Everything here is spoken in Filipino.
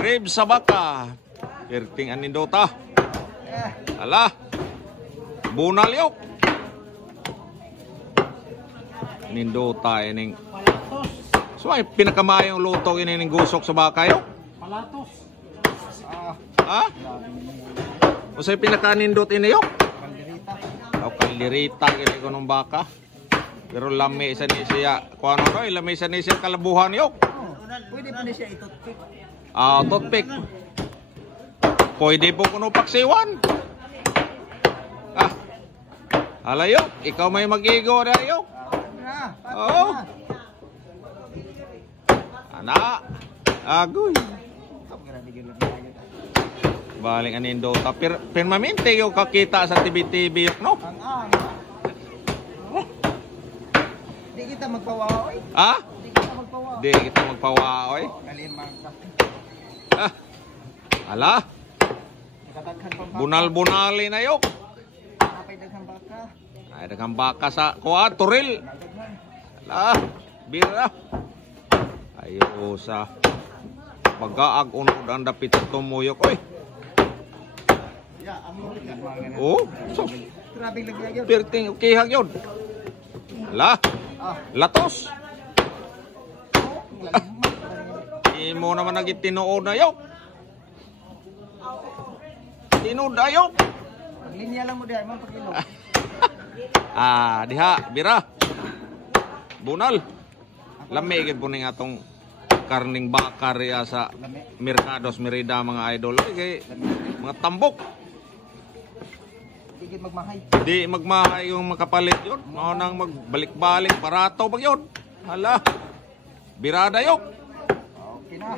Ribs sa baka. Perting anindota. Ala. Bunal yok. Nindota ining. So ay pinakamayong luto ining gusok sa baka yok. Palatos. Ha? O sa'yo pinakanindot ini yok? Kalderita. O kalderita kini ko ng baka. Pero lami sa ni siya. Kung ano no, lami sa ni siya kalabuhan yok. Pwede pa na siya itutpik. Ah, toothpick. Pwede po kuno paksiwan. Ah. Alayok, ikaw may mag-igo na yok. Oo. Anak. Agoy. Baling anin Dota. Permanente yung kakita sa TV-TV yok no? Di kita magpawaoy. Ha? Di kita magpawaoy. Di kita magpawaoy. Kalimang ka. Ah. Ala. Nakataghan pa ba? Bunal-bunali na yok. Napay daghang baka. Ay, daghang baka sa kuha, turil. Daghan. Ala. Bira. Ayo sa pag-aag unod ang dapit sa tumuyok. Oy. Ya, amo rin. Oh. So, Grabe lagi yun. perting ukihag yun. Ala. Latos. Imo naman nagitinuod na yok. Tinuod na yok. Linya lang mo diyan, mo pagkilo. Ah, diha, bira. Bunal. Lami gid po ning atong karning bakar ya sa Mercados Merida mga idol. Kay mga tambok. Di gid magmahay. Di magmahay yung makapalit yun. Mao nang magbalik-balik parato bag yun. Hala. Birada yok. Okay na.